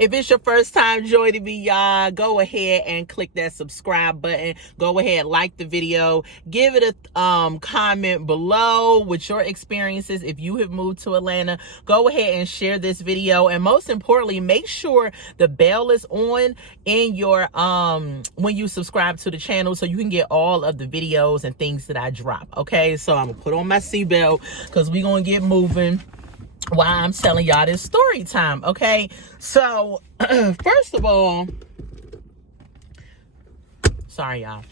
If it's your first time joining me, y'all, go ahead and click that subscribe button. Go ahead, like the video, give it a comment below with your experiences. If you have moved to Atlanta, go ahead and share this video, and most importantly, make sure the bell is on in your when you subscribe to the channel, so you can get all of the videos and things that I drop. Okay, so I'm gonna put on my seatbelt because we're gonna get moving while I'm telling y'all this story time. Okay, so first of all, sorry y'all.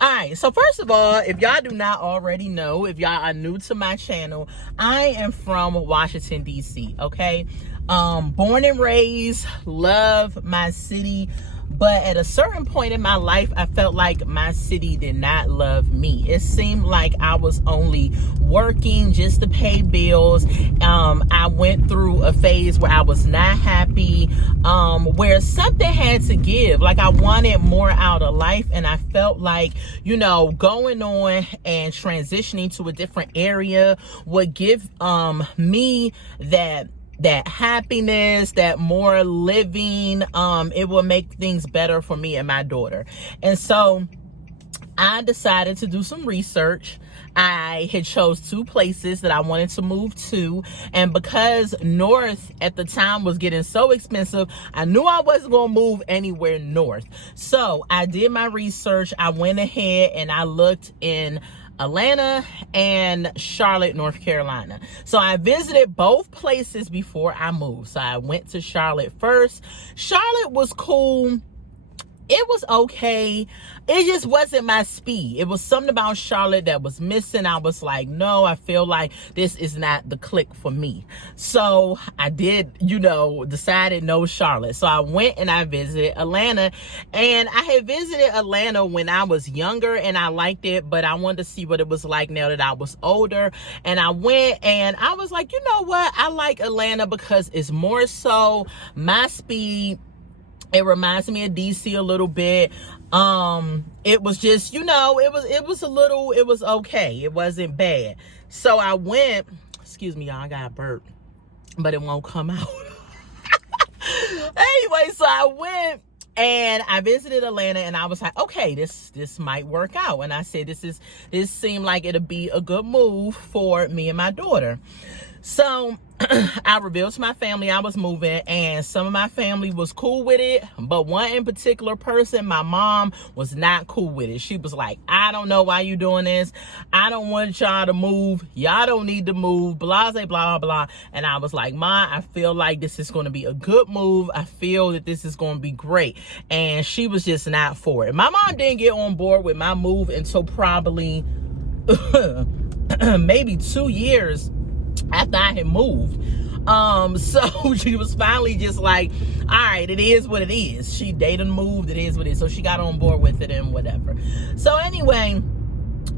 All right, so first of all, if y'all do not already know, if y'all are new to my channel, I am from Washington, D.C., okay? Born and raised, love my city, but at a certain point in my life, I felt like my city did not love me. It seemed like I was only working just to pay bills. I went through a phase where I was not happy, where something had to give. Like I wanted more out of life, and I felt like, you know, going on and transitioning to a different area would give me that happiness, that more living. It will make things better for me and my daughter. And so I decided to do some research. I had chose 2 places that I wanted to move to, and because north at the time was getting so expensive, I knew I wasn't going to move anywhere north. So I did my research. I went ahead and I looked in Atlanta and Charlotte, North Carolina. So I visited both places before I moved. So I went to Charlotte first. Charlotte was cool. It was okay. It just wasn't my speed. It was something about Charlotte that was missing. I was like, no, I feel like this is not the click for me. So I did, decided no Charlotte. So I went and I visited Atlanta, and I had visited Atlanta when I was younger and I liked it, but I wanted to see what it was like now that I was older. And I went and I was like, you know what? I like Atlanta because it's more so my speed. It reminds me of DC a little bit. It was just, it was okay. It wasn't bad. So I went, excuse me, y'all, I got a burp, but it won't come out. Anyway, so I went and I visited Atlanta, and I was like, okay, this might work out. And I said, this seemed like it'll be a good move for me and my daughter. So I revealed to my family I was moving, and some of my family was cool with it, but one in particular person, my mom, was not cool with it. She was like, I don't know why you doing this. I don't want y'all to move. Y'all don't need to move, blah, blah, blah, blah. And I was like, Ma, I feel like this is going to be a good move. I feel that this is going to be great. And she was just not for it. My mom didn't get on board with my move until probably maybe 2 years after I had moved. So she was finally just like, all right, it is what it is. They done moved, it is what it is. So she got on board with it and whatever. So anyway,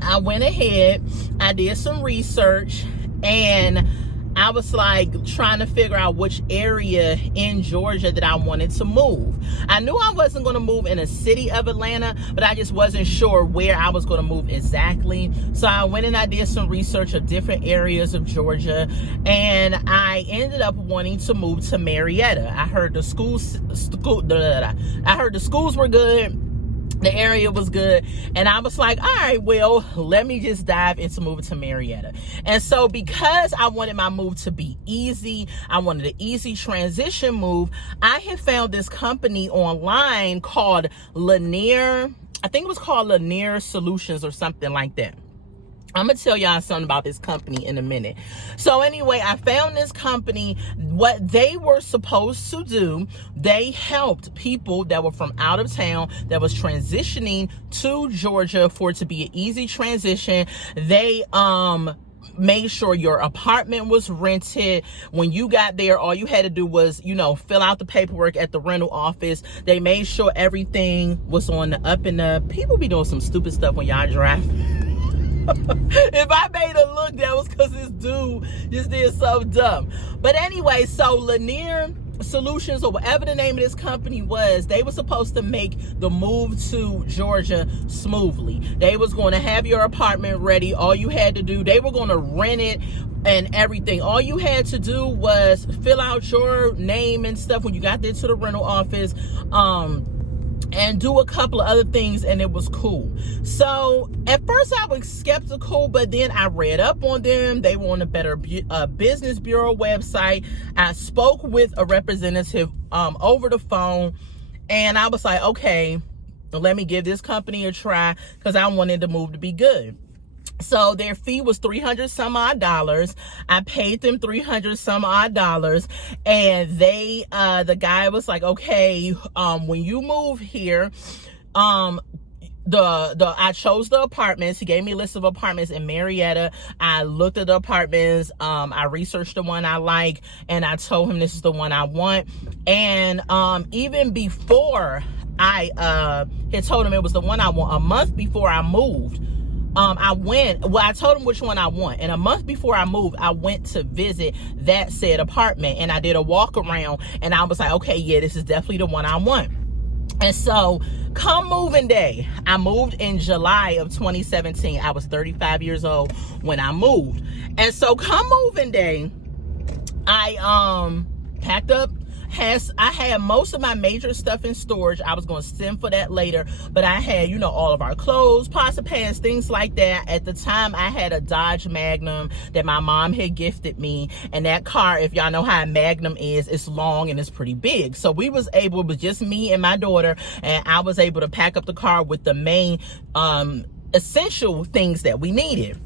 I went ahead, I did some research, and I was like trying to figure out which area in Georgia that I wanted to move. I knew I wasn't going to move in a city of Atlanta, but I just wasn't sure where I was going to move exactly. So I went and I did some research of different areas of Georgia, and I ended up wanting to move to Marietta. I heard the schools were good. The area was good, and I was like, all right, well, let me just dive into moving to Marietta. And so because I wanted my move to be easy, I wanted an easy transition move, I had found this company online called Lanier. I think it was called Lanier Solutions or something like that. I'm going to tell y'all something about this company in a minute. So anyway, I found this company. What they were supposed to do, they helped people that were from out of town that was transitioning to Georgia for it to be an easy transition. They made sure your apartment was rented. When you got there, all you had to do was, fill out the paperwork at the rental office. They made sure everything was on the up and up. People be doing some stupid stuff when y'all drive. If I made a look, that was because this dude just did something dumb. But anyway, so Lanier Solutions, or whatever the name of this company was, they were supposed to make the move to Georgia smoothly. They was going to have your apartment ready. All you had to do, they were going to rent it and everything. All you had to do was fill out your name and stuff when you got there to the rental office, and do a couple of other things, and it was cool. So at first I was skeptical, but then I read up on them. They were on a Better Business Bureau website. I spoke with a representative over the phone, and I was like, okay, let me give this company a try, because I wanted the move to be good. So their fee was $300 some odd. I paid them $300 some odd, and they, the guy was like, okay, when you move here, I chose the apartments. He gave me a list of apartments in Marietta. I looked at the apartments. I researched the one I like, and I told him this is the one I want. And even before I had told him it was the one I want, a month before I moved, I told him which one I want, and a month before I moved, I went to visit that said apartment, and I did a walk around, and I was like, okay, yeah, this is definitely the one I want. And so come moving day, I moved in July of 2017. I was 35 years old when I moved. And so come moving day, I packed up. I had most of my major stuff in storage. I was going to send for that later, but I had, all of our clothes, pots of pans, things like that. At the time, I had a Dodge Magnum that my mom had gifted me, and that car, if y'all know how a Magnum is, it's long and it's pretty big. So we was able, it was just me and my daughter, and I was able to pack up the car with the main essential things that we needed.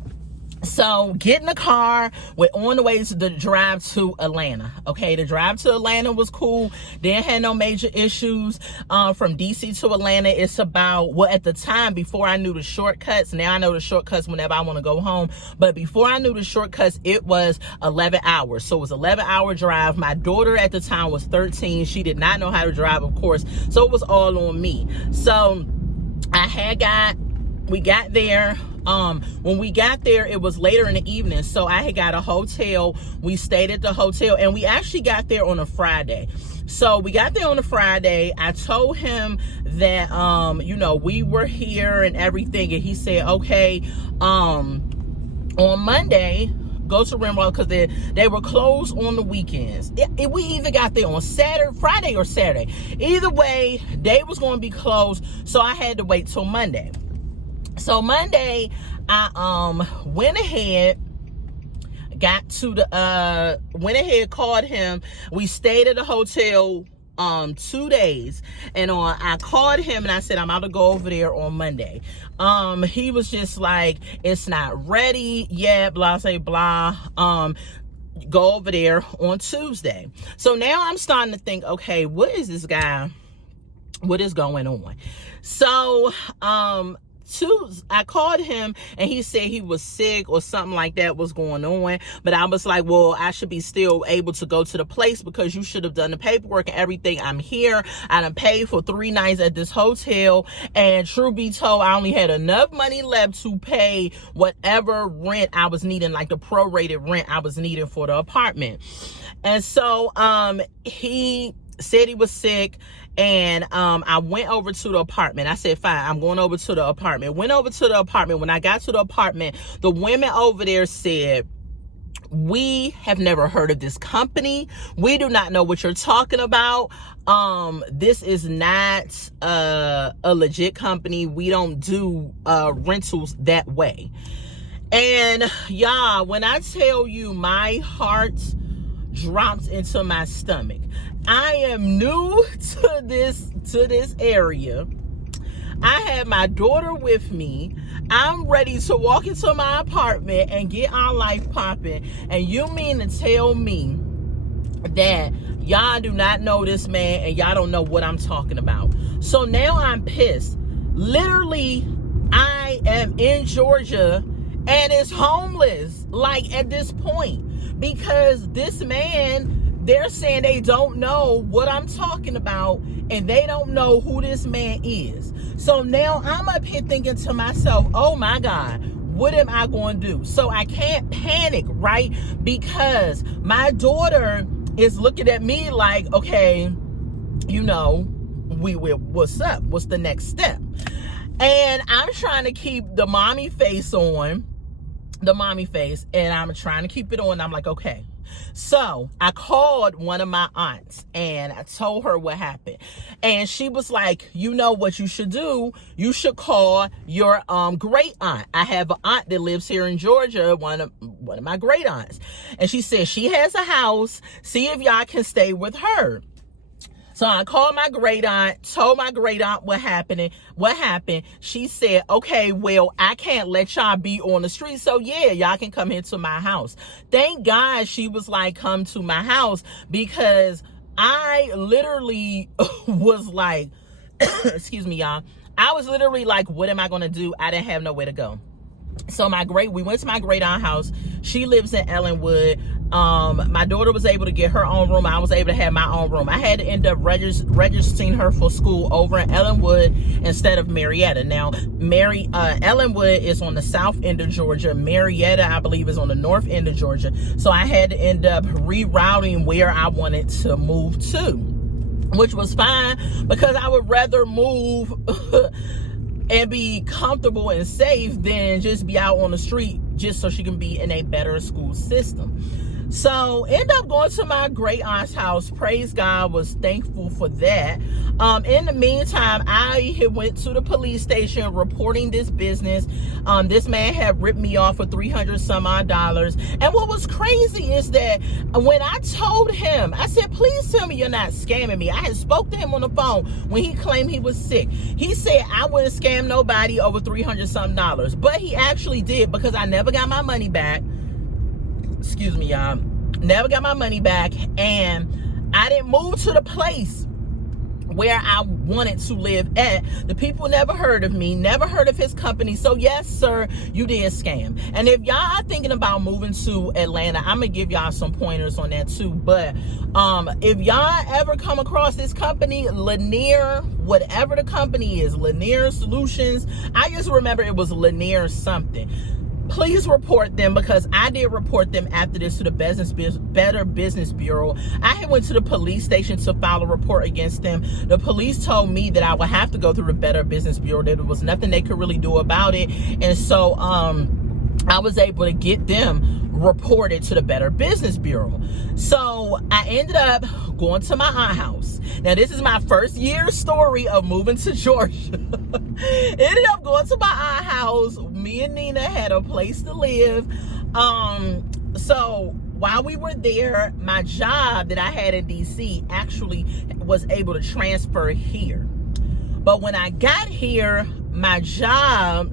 So get in the car, we're on the way to the drive to Atlanta. Okay, the drive to Atlanta was cool. Didn't have no major issues. From DC to Atlanta, it's about, well, at the time, before I knew the shortcuts, now I know the shortcuts whenever I want to go home, but before I knew the shortcuts, it was 11 hours. So it was 11-hour drive. My daughter at the time was 13. She did not know how to drive, of course, so it was all on me. So we got there. When we got there, it was later in the evening, so I had got a hotel. We stayed at the hotel, and we actually got there on a Friday. So we got there on a Friday. I told him that, we were here and everything, and he said, okay, on Monday, go to Rimrock, because they were closed on the weekends. We either got there on Friday or Saturday. Either way, they was going to be closed, so I had to wait till Monday. So Monday, I went ahead, called him. We stayed at the hotel 2 days, and I called him and I said, I'm about to go over there on Monday. He was just like, it's not ready yet, blah, say blah. Go over there on Tuesday. So now I'm starting to think, okay, what is this guy? What is going on? So, I called him, and he said he was sick or something like that was going on. But I was like, well, I should be still able to go to the place, because you should have done the paperwork and everything. I'm here. I done paid for 3 nights at this hotel. And truth be told, I only had enough money left to pay whatever rent I was needing, like the prorated rent I was needing for the apartment. And so he said he was sick, and I went over to the apartment. I said, fine, I'm going over to the apartment. Went over to the apartment. When I got to the apartment, the women over there said, we have never heard of this company. We do not know what you're talking about. This is not a legit company. We don't do rentals that way. And y'all, when I tell you, my heart dropped into my stomach. I am new to this area. I had my daughter with me. I'm ready to walk into my apartment and get our life popping. And you mean to tell me that y'all do not know this man and y'all don't know what I'm talking about? So now I'm pissed. Literally, I am in Georgia and is homeless, like, at this point, because this man, they're saying they don't know what I'm talking about, and they don't know who this man is. So now I'm up here thinking to myself, oh my God, what am I going to do? So I can't panic, right? Because my daughter is looking at me like, okay, you know, what's up? What's the next step? And I'm trying to keep the mommy face on, and I'm trying to keep it on. I'm like, okay. So I called one of my aunts and I told her what happened. And she was like, you know what you should do? You should call your great aunt. I have an aunt that lives here in Georgia, one of my great aunts. And she said she has a house. See if y'all can stay with her. So I called my great aunt, told my great aunt what happened. She said, okay, well, I can't let y'all be on the street. So yeah, y'all can come into my house. Thank God she was like, come to my house, because I literally was like, excuse me, y'all. I was literally like, what am I going to do? I didn't have nowhere to go. So we went to my great aunt house. She lives in Ellenwood. My daughter was able to get her own room. I was able to have my own room. I had to end up registering her for school over in Ellenwood instead of Marietta. Now, Ellenwood is on the south end of Georgia. Marietta, I believe, is on the north end of Georgia. So I had to end up rerouting where I wanted to move to, which was fine because I would rather move and be comfortable and safe than just be out on the street just so she can be in a better school system. So end up going to my great aunt's house. Praise God, was thankful for that. In the meantime, I went to the police station reporting this business. This man had ripped me off for $300 some odd. And what was crazy is that when I told him, I said, please tell me you're not scamming me. I had spoke to him on the phone when he claimed he was sick. He said I wouldn't scam nobody over $300 some. But he actually did, because I never got my money back. Excuse me, y'all. Never got my money back, and I didn't move to the place where I wanted to live at. The people never heard of me, never heard of his company. So yes, sir, you did scam. And if y'all are thinking about moving to Atlanta, I'm gonna give y'all some pointers on that too. But if y'all ever come across this company, Lanier, whatever the company is, Lanier Solutions, I just remember it was Lanier something. Please report them, because I did report them after this to the Better Business Bureau. I had went to the police station to file a report against them. The police told me that I would have to go through the Better Business Bureau, that there was nothing they could really do about it. And so I was able to get them reported to the Better Business Bureau. So I ended up going to my aunt's house. Now, this is my first year story of moving to Georgia. Ended up going to my aunt's house. Me and Nina had a place to live. So while we were there, my job that I had in DC actually was able to transfer here. But when I got here, my job,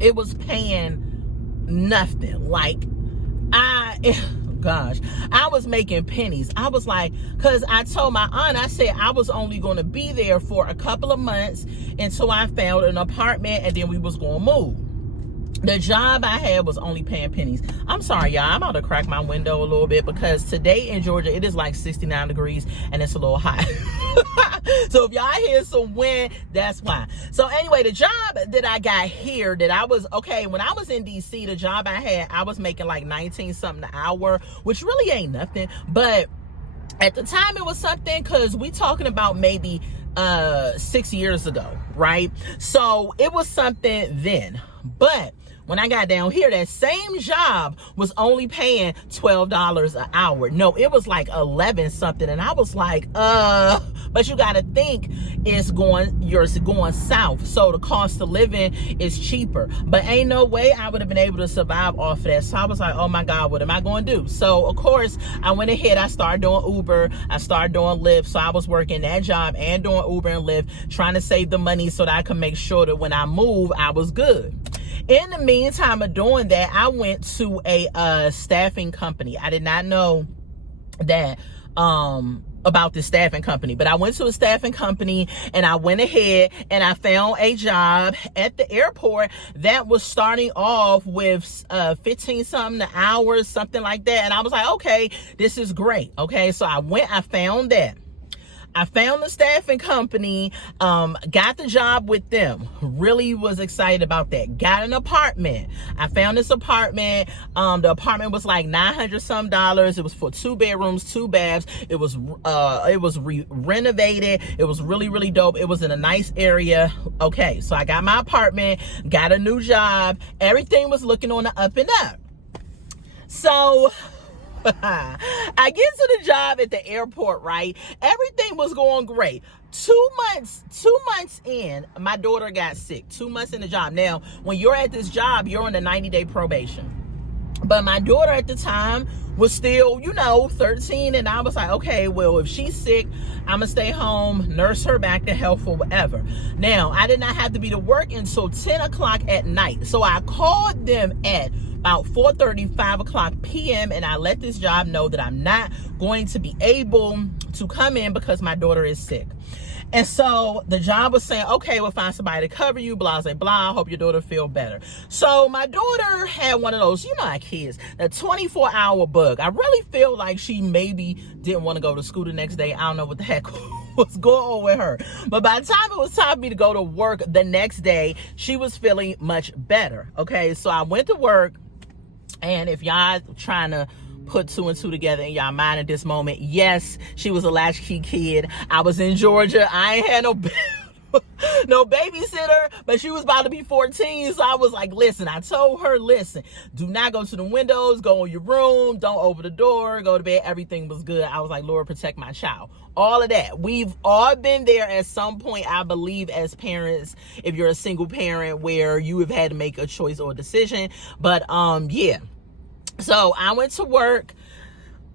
it was paying nothing. Like, I was making pennies. I was like, because I told my aunt, I said I was only going to be there for a couple of months until I found an apartment, and then we was going to move. The job I had was only paying pennies. I'm sorry, y'all. I'm about to crack my window a little bit, because today in Georgia, it is like 69 degrees and it's a little hot. So if y'all hear some wind, that's why. So anyway, the job that I got here, that I was, okay, when I was in DC, the job I had, I was making like 19 something an hour, which really ain't nothing. But at the time it was something, because we talking about maybe 6 years ago, right? So it was something then. But when I got down here, that same job was only paying $12 an hour. No, it was like 11 something. And I was like, but you got to think you're going south. So the cost of living is cheaper. But ain't no way I would have been able to survive off of that. So I was like, oh my God, what am I going to do? So of course, I went ahead, I started doing Uber, I started doing Lyft. So I was working that job and doing Uber and Lyft, trying to save the money so that I could make sure that when I move, I was good. In the meantime of doing that, I went to a staffing company. I did not know that about this staffing company, but I went to a staffing company, and I went ahead and I found a job at the airport that was starting off with 15 something an hour, something like that. And I was like, okay, this is great. Okay, so I found that. I found the staffing company, got the job with them. Really was excited about that. Got an apartment. I found this apartment. The apartment was like $900 some. It was for 2 bedrooms, 2 baths. It was renovated. It was really, really dope. It was in a nice area. Okay, so I got my apartment, got a new job. Everything was looking on the up and up. So I get to the job at the airport, right? Everything was going great. 2 months in, my daughter got sick. 2 months in the job. Now, when you're at this job, you're on a 90-day probation. But my daughter at the time was still, 13. And I was like, okay, well, if she's sick, I'm going to stay home, nurse her back to health or whatever. Now, I did not have to be to work until 10 o'clock at night. So I called them at about 4:30, 5 o'clock p.m. and I let this job know that I'm not going to be able to come in because my daughter is sick. And so the job was saying, okay, we'll find somebody to cover you, blah, blah, blah. Hope your daughter feel better. So my daughter had one of those, our kids, the 24-hour bug. I really feel like she maybe didn't want to go to school the next day. I don't know what the heck was going on with her. But by the time it was time for me to go to work the next day, she was feeling much better. Okay, so I went to work. And if y'all trying to put 2 and 2 together in y'all mind at this moment, yes, she was a latchkey kid. I was in Georgia. I ain't had no babysitter, but she was about to be 14. So I was like, listen, I told her, listen, do not go to the windows, go in your room, don't open the door, go to bed. Everything was good. I was like, Lord, protect my child. All of that. We've all been there at some point, I believe, as parents, if you're a single parent where you have had to make a choice or a decision. But yeah. So I went to work.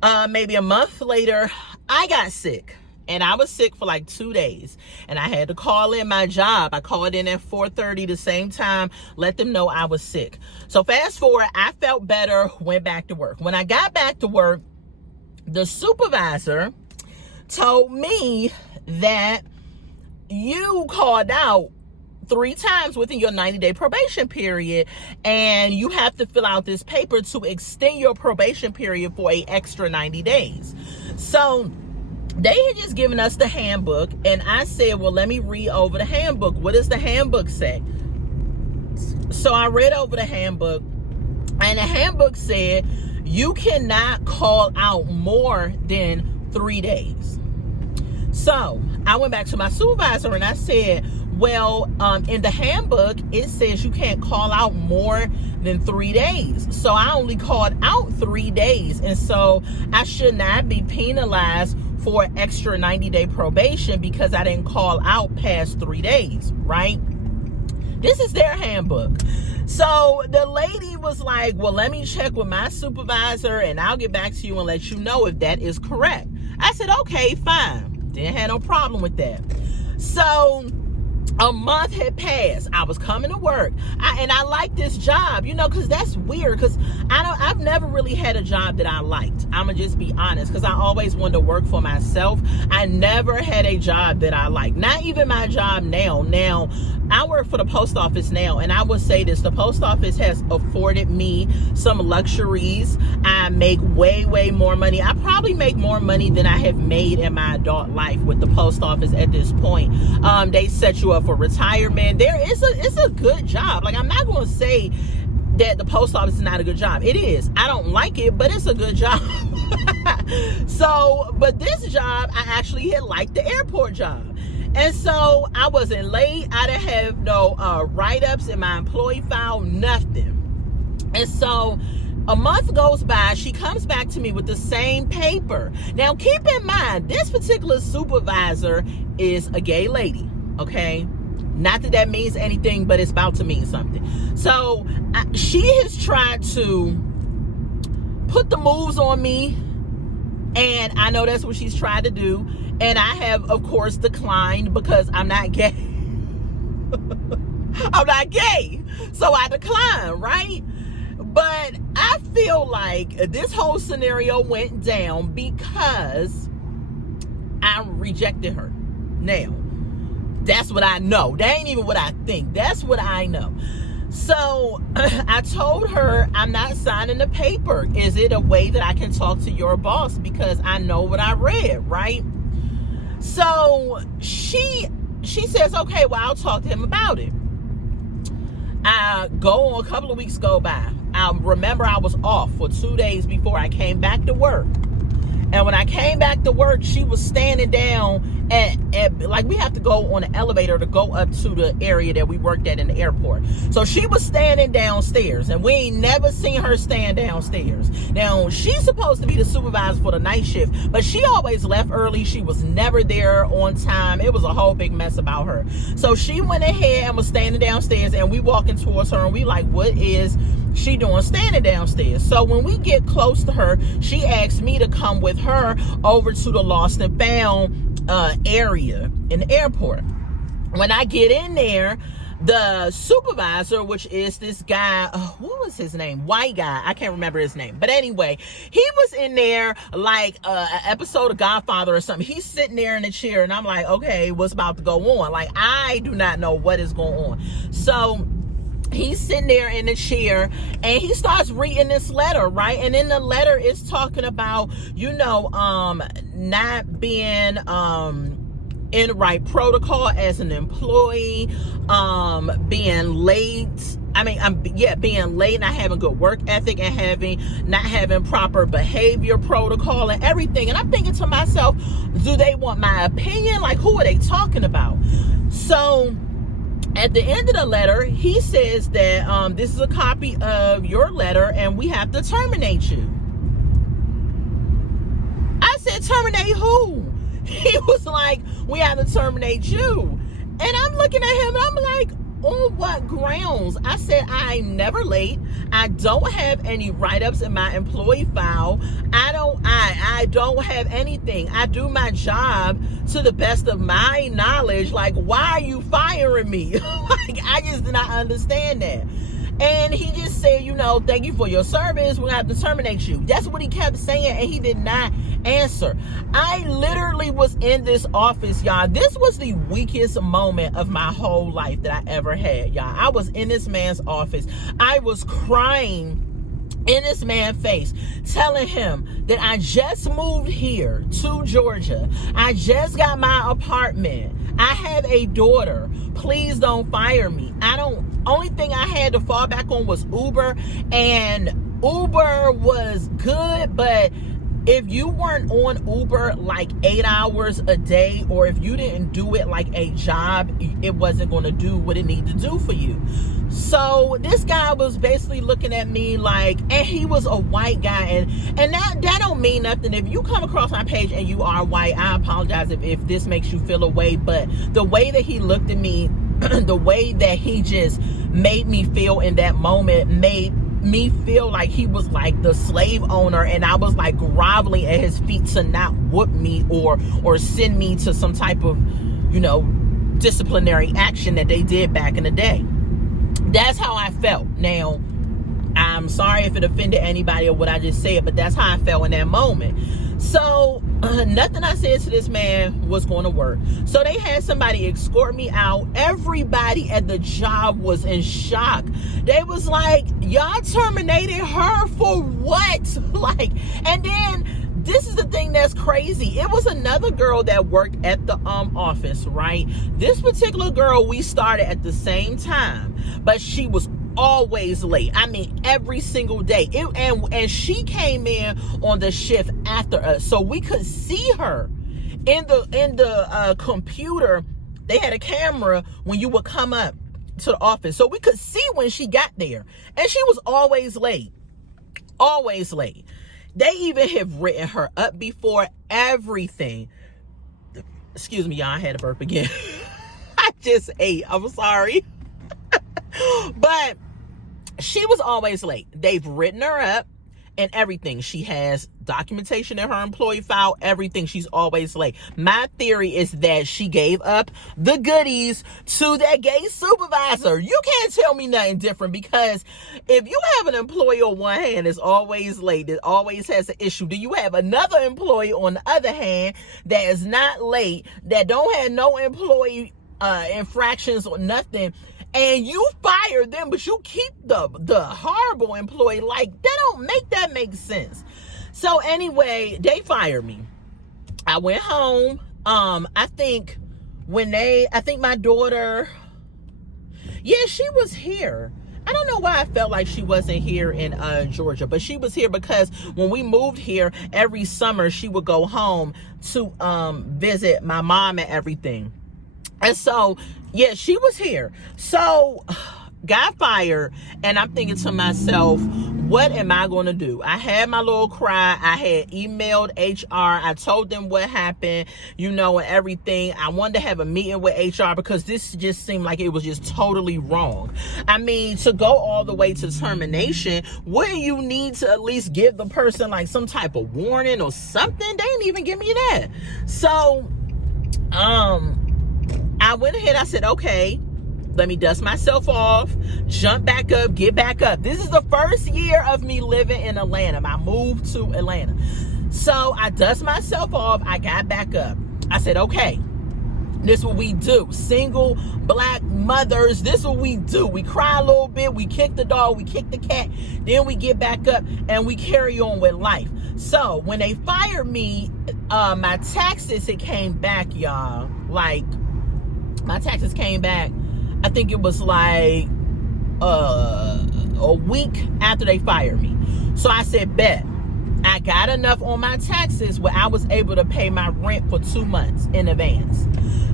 Maybe a month later, I got sick. And I was sick for like 2 days. And I had to call in my job. I called in at 4:30 the same time, let them know I was sick. So fast forward, I felt better, went back to work. When I got back to work, the supervisor told me that you called out 3 times within your 90-day probation period, and you have to fill out this paper to extend your probation period for an extra 90 days. So they had just given us the handbook, and I said, well, let me read over the handbook. What does the handbook say? So I read over the handbook, and the handbook said you cannot call out more than 3 days. So I went back to my supervisor and I said, well, in the handbook, it says you can't call out more than 3 days. So I only called out 3 days. And so I should not be penalized for extra 90-day probation because I didn't call out past 3 days, right? This is their handbook. So the lady was like, well, let me check with my supervisor and I'll get back to you and let you know if that is correct. I said, okay, fine. Didn't have no problem with that. So a month had passed. I was coming to work. I like this job, because that's weird. Because I've never really had a job that I liked. I'm going to just be honest. Because I always wanted to work for myself. I never had a job that I liked. Not even my job now. Now, I work for the post office now. And I would say this. The post office has afforded me some luxuries. I make way, way more money. I probably make more money than I have made in my adult life with the post office at this point. They set you up for retirement. It's a good job. Like, I'm not going to say that the post office is not a good job. It is. I don't like it, but it's a good job. So, but this job, I actually had liked the airport job. And so I wasn't late. I didn't have no write-ups in my employee file, nothing. And so a month goes by, she comes back to me with the same paper. Now, keep in mind, this particular supervisor is a gay lady, okay? Not that that means anything, but it's about to mean something. So she has tried to put the moves on me, and I know that's what she's tried to do. And I have, of course, declined because I'm not gay. I'm not gay. So I declined, right? But I feel like this whole scenario went down because I rejected her. Now, that's what I know. That ain't even what I think. That's what I know. So I told her, I'm not signing the paper. Is it a way that I can talk to your boss? Because I know what I read, right? So she says, okay, well, I'll talk to him about it. A couple of weeks go by. I remember I was off for 2 days before I came back to work. And when I came back to work, she was standing down at like, we have to go on an elevator to go up to the area that we worked at in the airport. So she was standing downstairs, and we ain't never seen her stand downstairs. Now, she's supposed to be the supervisor for the night shift, but she always left early. She was never there on time. It was a whole big mess about her. So she went ahead and was standing downstairs, and we walking towards her, and we like, what is she doing standing downstairs? So when we get close to her, she asked me to come with her over to the lost and found area in the airport. When I get in there, the supervisor, which is this guy, what was his name? White guy. I can't remember his name. But anyway, he was in there like an episode of Godfather or something. He's sitting there in a chair, and I'm like, okay, what's about to go on? Like, I do not know what is going on. So he's sitting there in the chair, and he starts reading this letter, right? And in the letter, it's talking about, not being in the right protocol as an employee, being late. Being late, not having good work ethic, and not having proper behavior protocol and everything. And I'm thinking to myself, do they want my opinion? Like, who are they talking about? So at the end of the letter, he says that this is a copy of your letter, and we have to terminate you. I said, terminate who? He was like, we have to terminate you. And I'm looking at him, and I'm like, on what grounds? I said, I'm never late. I don't have any write-ups in my employee file. I don't have anything. I do my job to the best of my knowledge. Like, why are you firing me? Like, I just did not understand that. And he just said, thank you for your service. We're going to have to terminate you. That's what he kept saying, and he did not answer. I literally was in this office, y'all. This was the weakest moment of my whole life that I ever had, y'all. I was in this man's office. I was crying in this man's face, telling him that I just moved here to Georgia. I just got my apartment. I have a daughter. Please don't fire me. Only thing I had to fall back on was Uber, and Uber was good, but if you weren't on Uber like 8 hours a day, or if you didn't do it like a job, it wasn't going to do what it needed to do for you. So this guy was basically looking at me like, and he was a white guy, and that don't mean nothing. If you come across my page and you are white, I apologize if this makes you feel away, but the way that he looked at me, the way that he just made me feel in that moment made me feel like he was like the slave owner, and I was like groveling at his feet to not whoop me or send me to some type of disciplinary action that they did back in the day. That's how I felt. Now, I'm sorry if it offended anybody or what I just said, but that's how I felt in that moment. So nothing I said to this man was going to work. So they had somebody escort me out. Everybody at the job was in shock. They was like, y'all terminated her for what? Like, and then this is the thing that's crazy. It was another girl that worked at the office, right? This particular girl, we started at the same time, but she was always late. I mean, every single day. And she came in on the shift after us, so we could see her in the computer. They had a camera when you would come up to the office, so we could see when she got there, and she was always late. Always late. They even have written her up before, everything. Excuse me, y'all, I had to burp again. I just ate. I'm sorry. But she was always late. They've written her up and everything. She has documentation in her employee file, everything. She's always late. My theory is that she gave up the goodies to that gay supervisor. You can't tell me nothing different, because if you have an employee on one hand that's always late, that always has an issue, do you have another employee on the other hand that is not late, that don't have no employee infractions or nothing, and you fire them, but you keep the horrible employee? Like, that make sense. So anyway, they fired me. I went home. I think my daughter, yeah, she was here. I don't know why I felt like she wasn't here in Georgia, but she was here because when we moved here, every summer she would go home to visit my mom and everything. And so, yeah, she was here. So, got fired, and I'm thinking to myself, what am I going to do? I had my little cry. I had emailed HR. I told them what happened, and everything. I wanted to have a meeting with HR because this just seemed like it was just totally wrong. I mean, to go all the way to termination, wouldn't you need to at least give the person like some type of warning or something? They didn't even give me that. So, I went ahead. I said, okay, let me dust myself off, jump back up, get back up. This is the first year of me living in Atlanta. I moved to Atlanta. So I dust myself off. I got back up. I said, okay, this is what we do. Single black mothers, this is what we do. We cry a little bit. We kick the dog. We kick the cat. Then we get back up and we carry on with life. So when they fired me, my taxes, it came back, y'all. Like, my taxes came back. I think it was like a week after they fired me. So I said, bet. I got enough on my taxes where I was able to pay my rent for 2 months in advance.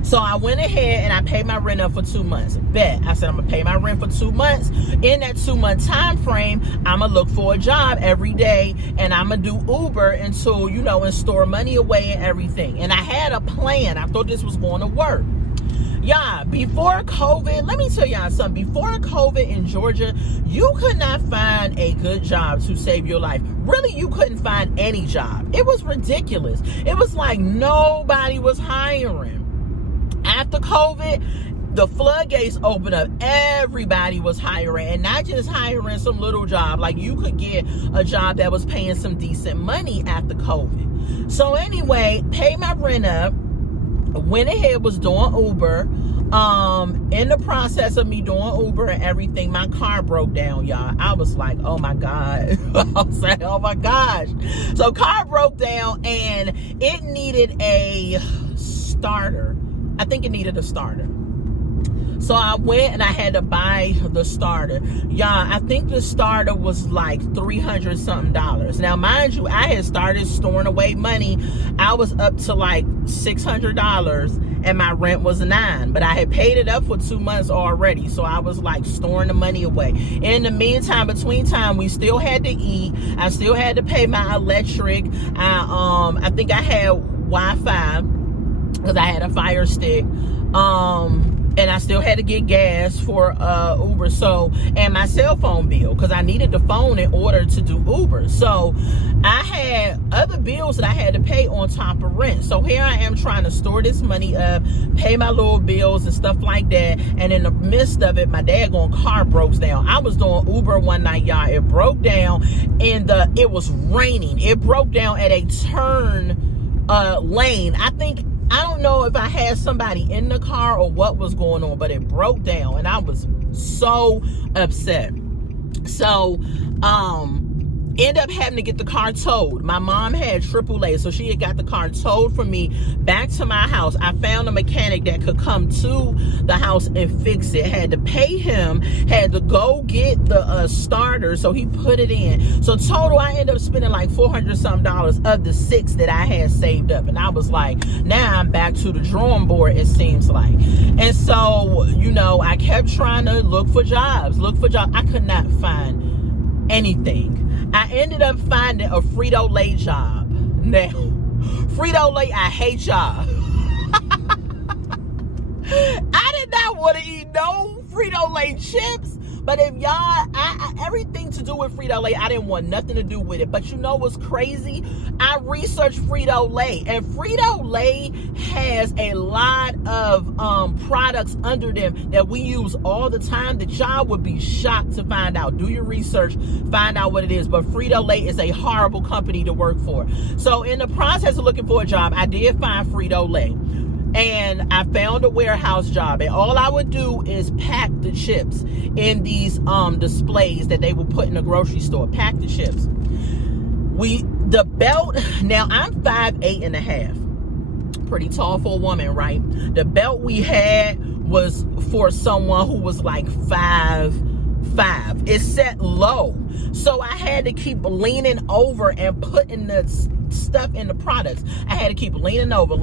So I went ahead and I paid my rent up for 2 months. Bet. I said, I'm going to pay my rent for 2 months. In that 2 month time frame, I'm going to look for a job every day, and I'm going to do Uber until, and store money away and everything. And I had a plan. I thought this was going to work. Yeah, before COVID, let me tell y'all something. Before COVID in Georgia, you could not find a good job to save your life. Really, you couldn't find any job. It was ridiculous. It was like nobody was hiring. After COVID, the floodgates opened up. Everybody was hiring, and not just hiring some little job. Like, you could get a job that was paying some decent money after COVID. So anyway, pay my rent up. Went ahead, was doing Uber. In the process of me doing Uber and everything, my car broke down, y'all. I was like, oh my God. I was like, oh my gosh. So car broke down and it needed a starter. I think it needed a starter. So I went and I had to buy the starter. Y'all, I think the starter was like $300 something. Now, mind you, I had started storing away money. I was up to like $600 and my rent was $9. But I had paid it up for 2 months already. So I was like storing the money away. In the meantime, between time, we still had to eat. I still had to pay my electric. I think I had Wi-Fi because I had a Fire Stick. And I still had to get gas for Uber, and my cell phone bill, because I needed the phone in order to do Uber. So I had other bills that I had to pay on top of rent. So here I am trying to store this money up, pay my little bills and stuff like that. And in the midst of it, my daggone car broke down. I was doing Uber one night, y'all. It broke down, and it was raining. It broke down at a turn lane. I don't know if I had somebody in the car or what was going on, but it broke down and I was so upset. So, end up having to get the car towed. My mom had AAA, so she had got the car towed for me back to my house. I found a mechanic that could come to the house and fix it. Had to pay him, had to go get the starter, so he put it in. So total, I ended up spending like $400 something of the $600 that I had saved up. And I was like, now I'm back to the drawing board, it seems like. And so, I kept trying to look for jobs. I could not find anything. I ended up finding a Frito-Lay job. Now, Frito-Lay, I hate y'all. I did not want to eat no Frito-Lay chips. But if y'all, everything to do with Frito-Lay, I didn't want nothing to do with it. But you know what's crazy? I researched Frito-Lay, and Frito-Lay has a lot of products under them that we use all the time that y'all would be shocked to find out. Do your research, find out what it is. But Frito-Lay is a horrible company to work for. So in the process of looking for a job, I did find Frito-Lay. And I found a warehouse job, and all I would do is pack the chips in these displays that they would put in the grocery store. Pack the chips. The belt, now I'm 5'8" and a half. pretty tall for a woman, right? The belt we had was for someone who was like 5'5". It's set low. So I had to keep leaning over and putting the stuff in the products. I had to keep leaning over.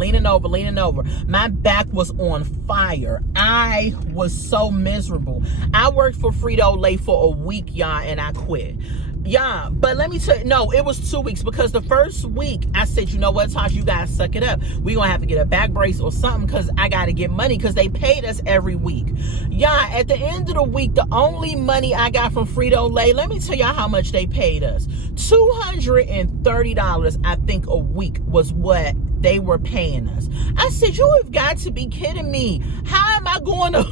My back was on fire. I was so miserable. I worked for Frito-Lay for a week, y'all, and I quit. Yeah, but let me tell you, no, it was 2 weeks, because the first week I said, you know what, Tasha, you guys suck it up. We're going to have to get a back brace or something, because I got to get money, because they paid us every week. Yeah, at the end of the week, the only money I got from Frito-Lay, let me tell y'all how much they paid us. $230, I think, a week was what they were paying us. I said, you have got to be kidding me. How am I going to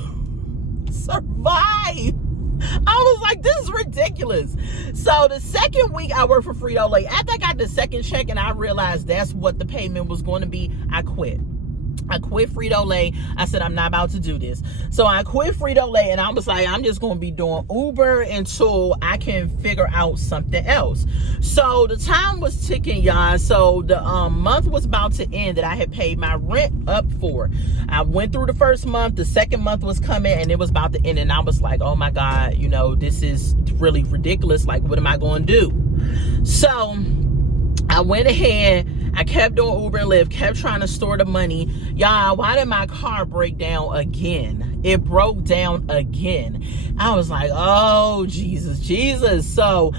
survive? I was like, this is ridiculous. So the second week I worked for Frito-Lay, after I got the second check and I realized that's what the payment was going to be, I quit. I quit Frito-Lay. I said, I'm not about to do this. So I quit Frito-Lay, and I was like, I'm just going to be doing Uber until I can figure out something else. So the time was ticking, y'all. So the month was about to end that I had paid my rent up for. I went through the first month. The second month was coming, and it was about to end. And I was like, oh my God, you know, this is really ridiculous. Like, what am I going to do? So I went ahead. I kept doing Uber and Lyft, kept trying to store the money. Y'all, why did my car break down again? It broke down again. I was like, oh, Jesus. So,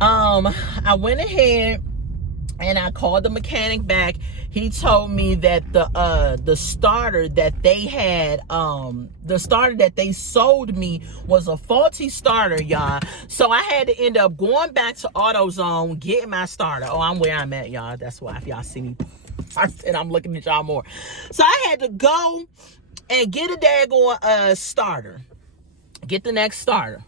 I went ahead and I called the mechanic back. He told me that the starter that they had, the starter that they sold me was a faulty starter, y'all. So I had to end up going back to AutoZone, getting my starter. Oh, I'm where I'm at, y'all. That's why if y'all see me and I'm looking at y'all more. So I had to go and get a daggone starter. Get the next starter.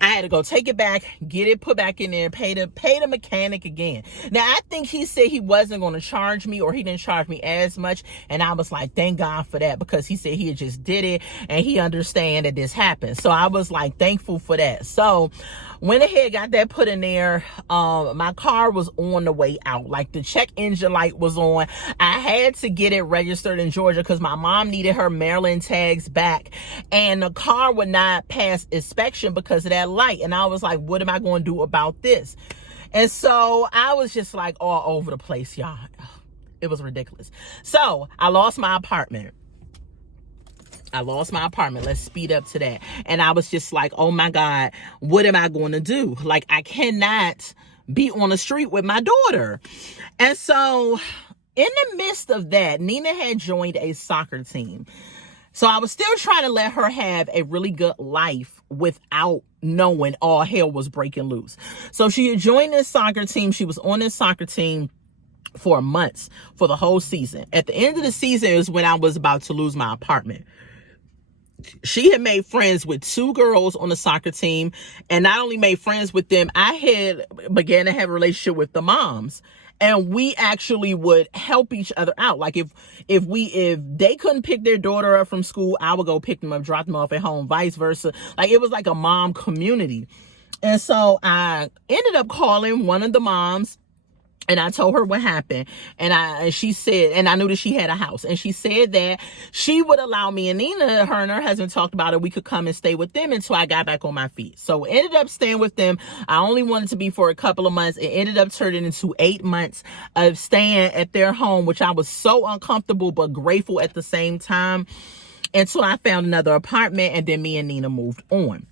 I had to go take it back, get it put back in there, pay the mechanic again. Now, I think he said he wasn't going to charge me, or he didn't charge me as much. And I was like, thank God for that, because he said he just did it and he understand that this happened. So I was like thankful for that. So went ahead, got that put in there. My car was on the way out. Like, the check engine light was on. I had to get it registered in Georgia because my mom needed her Maryland tags back, and the car would not pass inspection because of that light. And I was like, what am I going to do about this? And so I was just like all over the place, y'all. It was ridiculous. So I lost my apartment. Let's speed up to that. And I was just like, oh my God, what am I going to do? Like, I cannot be on the street with my daughter. And so in the midst of that, Nina had joined a soccer team. So I was still trying to let her have a really good life without knowing all hell was breaking loose. So she had joined this soccer team. She was on this soccer team for months, for the whole season. At the end of the season is when I was about to lose my apartment. She had made friends with 2 girls on the soccer team, and not only made friends with them, I had began to have a relationship with the moms, and we actually would help each other out. Like, if they couldn't pick their daughter up from school, I would go pick them up, drop them off at home, vice versa. Like, it was like a mom community. And so I ended up calling one of the moms, and I told her what happened. And she said, and I knew that she had a house. And she said that she would allow me and Nina, her and her husband talked about it, we could come and stay with them until I got back on my feet. So ended up staying with them. I only wanted to be for a couple of months. It ended up turning into 8 months of staying at their home, which I was so uncomfortable but grateful at the same time, until I found another apartment, and then me and Nina moved on.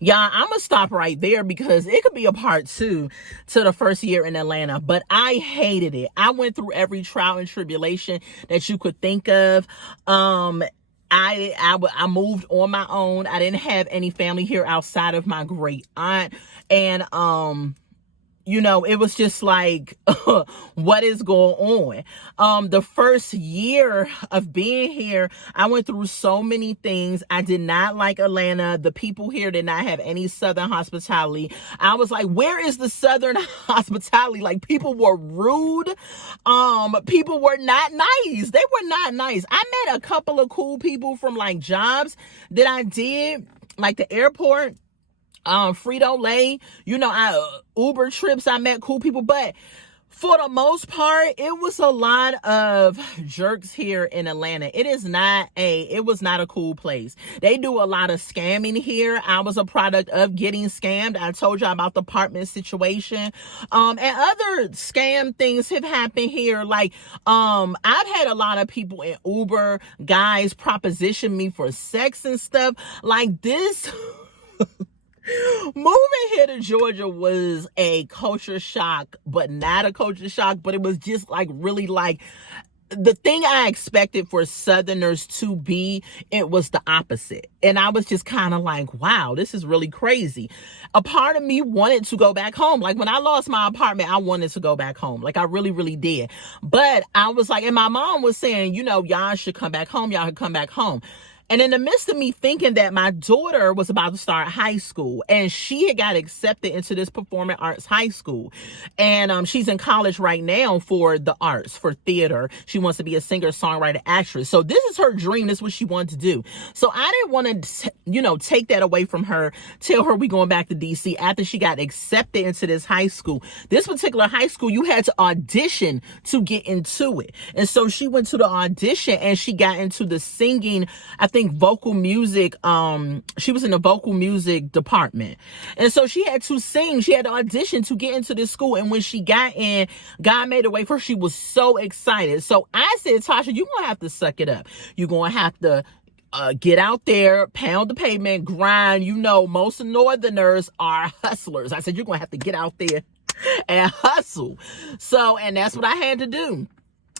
Y'all, I'm going to stop right there because it could be a part 2 to the first year in Atlanta, but I hated it. I went through every trial and tribulation that you could think of. I moved on my own. I didn't have any family here outside of my great aunt. And, you know, it was just like, what is going on? The first year of being here, I went through so many things. I did not like Atlanta. The people here did not have any Southern hospitality. I was like, where is the Southern hospitality? Like, people were rude. People were not nice. They were not nice. I met a couple of cool people from like jobs that I did, like the airport. Frito-Lay, you know, Uber trips, I met cool people, but For the most part, it was a lot of jerks here in Atlanta. It was not a cool place. They do a lot of scamming here. I was a product of getting scammed. I told you about the apartment situation. And other scam things have happened here. Like, I've had a lot of people in Uber, guys proposition me for sex and stuff like this. Moving here to Georgia was a culture shock, but not a culture shock, but it was just like really like the thing I expected for Southerners to be, it was the opposite. And I was just kind of like, wow, this is really crazy. A part of me wanted to go back home. Like when I lost my apartment, I wanted to go back home. Like I really, really did. But I was like, and my mom was saying, you know, y'all should come back home. Y'all should come back home. And in the midst of me thinking that my daughter was about to start high school and she had got accepted into this performing arts high school. And she's in college right now for the arts, for theater. She wants to be a singer, songwriter, actress. So this is her dream. This is what she wanted to do. So I didn't want to, you know, take that away from her, tell her we going back to DC after she got accepted into this high school. This particular high school, you had to audition to get into it. And so she went to the audition and she got into the singing, I think vocal music. She was in the vocal music department. And so she had to sing. She had to audition to get into this school. And when she got in, God made a way for her. She was so excited. So I said, Tasha, you're going to have to suck it up. You're going to have to get out there, pound the pavement, grind. You know, most Northerners are hustlers. I said, you're going to have to get out there and hustle. So, and that's what I had to do.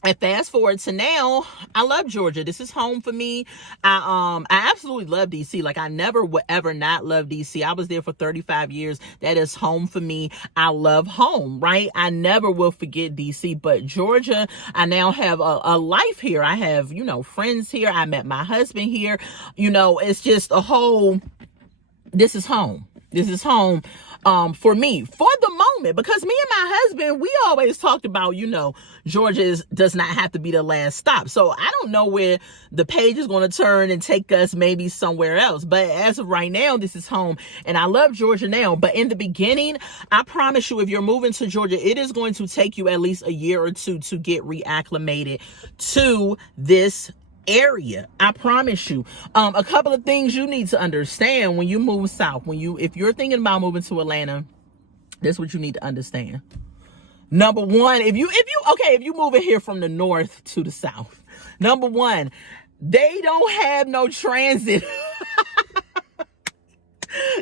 And fast forward to now, I love Georgia. This is home for me. I absolutely love DC. Like I never would ever not love DC. I was there for 35 years. That is home for me. I love home, right? I never will forget DC, but Georgia, I now have a life here. I have, you know, friends here. I met my husband here. You know, it's just a whole, this is home. This is home. For me, for the moment, because me and my husband, we always talked about, you know, Georgia does not have to be the last stop. So I don't know where the page is going to turn and take us maybe somewhere else. But as of right now, this is home and I love Georgia now. But in the beginning, I promise you, if you're moving to Georgia, it is going to take you at least a year or two to get reacclimated to this area. I promise you. A couple of things you need to understand when you move south. If you're thinking about moving to Atlanta, this is what you need to understand. Number one, if you moving here from the north to the south, number one, they don't have no transit.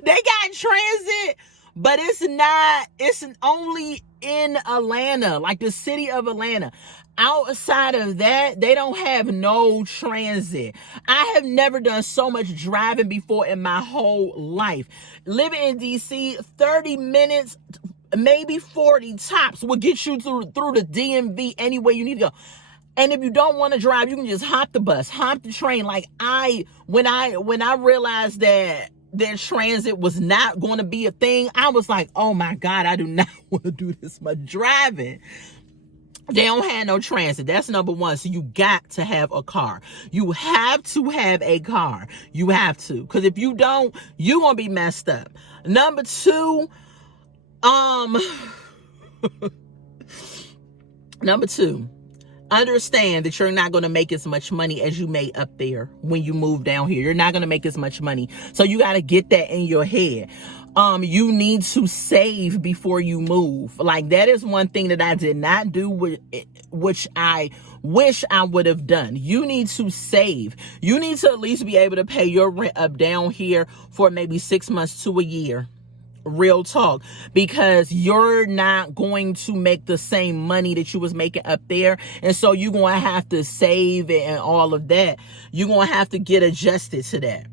They got transit, but it's only in Atlanta, like the city of Atlanta. Outside of that, they don't have no transit. I have never done so much driving before in my whole life. Living in DC, 30 minutes, maybe 40 tops will get you through the DMV anywhere you need to go. And if you don't want to drive, you can just hop the bus, hop the train. Like when I realized that their transit was not going to be a thing, I was like, oh my God, I do not want to do this much driving. They don't have no transit. That's number one. So you got to have a car. You have to have a car. You have to. Because if you don't, you're going to be messed up. Number two, understand that you're not going to make as much money as you made up there when you move down here. You're not going to make as much money. So you got to get that in your head. You need to save before you move. Like that is one thing that I did not do, which I wish I would have done. You need to save. You need to at least be able to pay your rent up down here for maybe 6 months to a year. Real talk, because you're not going to make the same money that you was making up there. And so you're going to have to save and all of that. You're going to have to get adjusted to that.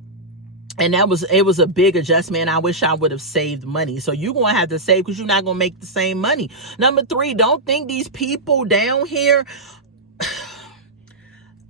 And it was a big adjustment. I wish I would have saved money. So you're going to have to save because you're not going to make the same money. Number three, don't think these people down here,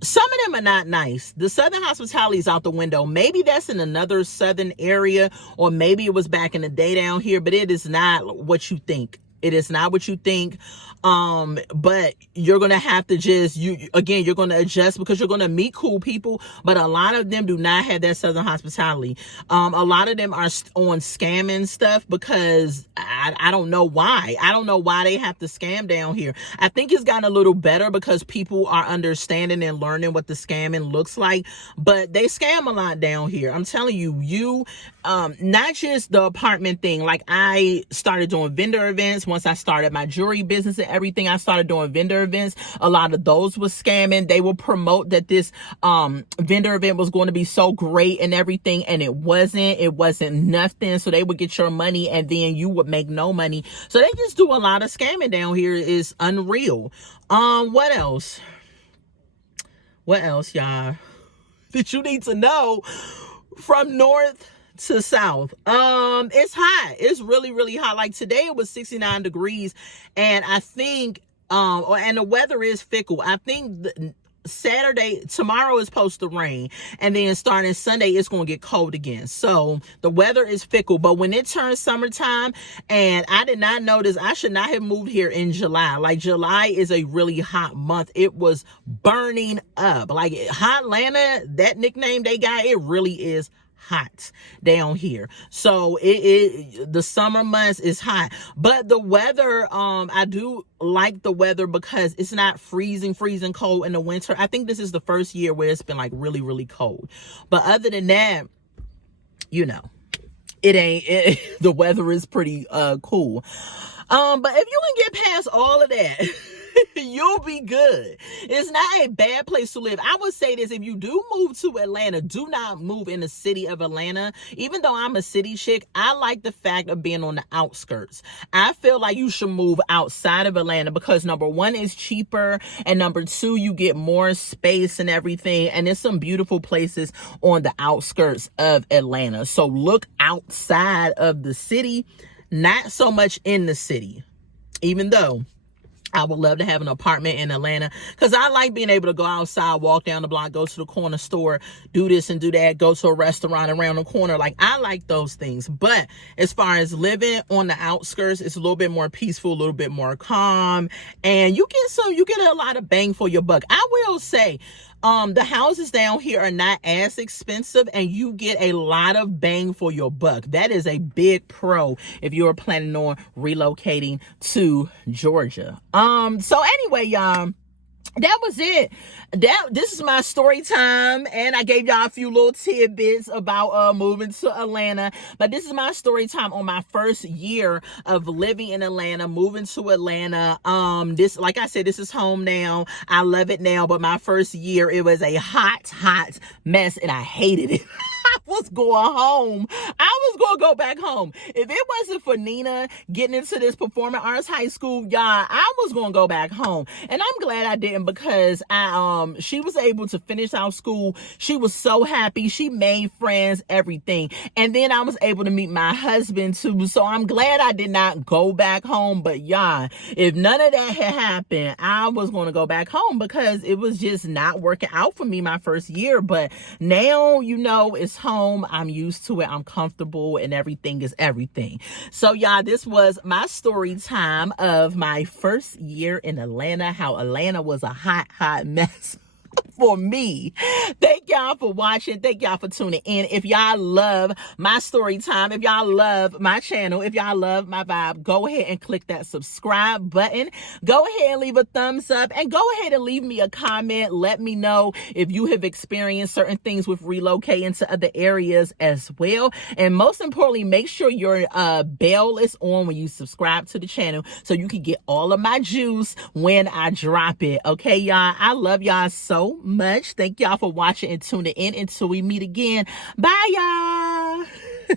some of them are not nice. The Southern hospitality is out the window. Maybe that's in another Southern area, or maybe it was back in the day down here, but it is not what you think. It is not what you think. But you're going to have to you're going to adjust because you're going to meet cool people, but a lot of them do not have that Southern hospitality. A lot of them are on scamming stuff because I don't know why. I don't know why they have to scam down here. I think it's gotten a little better because people are understanding and learning what the scamming looks like, but they scam a lot down here. I'm telling you, not just the apartment thing. Like, I started doing vendor events once I started my jewelry business and everything. I started doing vendor events. A lot of those was scamming. They will promote that this vendor event was going to be so great and everything, and it wasn't nothing. So they would get your money and then you would make no money. So they just do a lot of scamming down here. Is unreal. What else, y'all, that you need to know from north to south? It's hot. It's really, really hot. Like, today it was 69 degrees, and I think and the weather is fickle. I think tomorrow is supposed to rain, and then starting Sunday it's going to get cold again. So the weather is fickle. But when it turns summertime, and I did not notice, I should not have moved here in July. Like, July is a really hot month. It was burning up. Like, Hotlanta, that nickname they got, it really is hot down here. So the summer months is hot, but the weather, I do like the weather because it's not freezing cold in the winter. I think this is the first year where it's been like really, really cold. But other than that, the weather is pretty cool. But if you can get past all of that, you'll be good. It's not a bad place to live. I would say this: if you do move to Atlanta, do not move in the city of Atlanta. Even though I'm a city chick, I like the fact of being on the outskirts. I feel like you should move outside of Atlanta because, number one, it's cheaper, and number two, you get more space and everything. And there's some beautiful places on the outskirts of Atlanta. So look outside of the city, not so much in the city. Even though I would love to have an apartment in Atlanta because I like being able to go outside, walk down the block, go to the corner store, do this and do that, go to a restaurant around the corner. Like, I like those things. But as far as living on the outskirts, it's a little bit more peaceful, a little bit more calm, and you get a lot of bang for your buck. I will say, the houses down here are not as expensive, and you get a lot of bang for your buck. That is a big pro if you're planning on relocating to Georgia. So anyway, y'all, that was it. This is my story time, and I gave y'all a few little tidbits about moving to Atlanta. But this is my story time on my first year of living in Atlanta, moving to Atlanta. This, like I said, this is home now. I love it now, but my first year, it was a hot mess, and I hated it. I was going home. I was going to go back home. If it wasn't for Nina getting into this performing arts high school, y'all, I was going to go back home. And I'm glad I didn't because she was able to finish out school. She was so happy. She made friends, everything. And then I was able to meet my husband too. So I'm glad I did not go back home. But y'all, if none of that had happened, I was going to go back home because it was just not working out for me my first year. But now, it's home. I'm used to it. I'm comfortable, and everything is everything. So y'all, this was my story time of my first year in Atlanta, how Atlanta was a hot mess for me. Thank y'all for watching. Thank y'all for tuning in. If y'all love my story time, if y'all love my channel, if y'all love my vibe, go ahead and click that subscribe button. Go ahead and leave a thumbs up, and go ahead and leave me a comment. Let me know if you have experienced certain things with relocating to other areas as well. And most importantly, make sure your bell is on when you subscribe to the channel so you can get all of my juice when I drop it. Okay, y'all? I love y'all so much. Thank y'all for watching and tuning in. Until we meet again. Bye, y'all.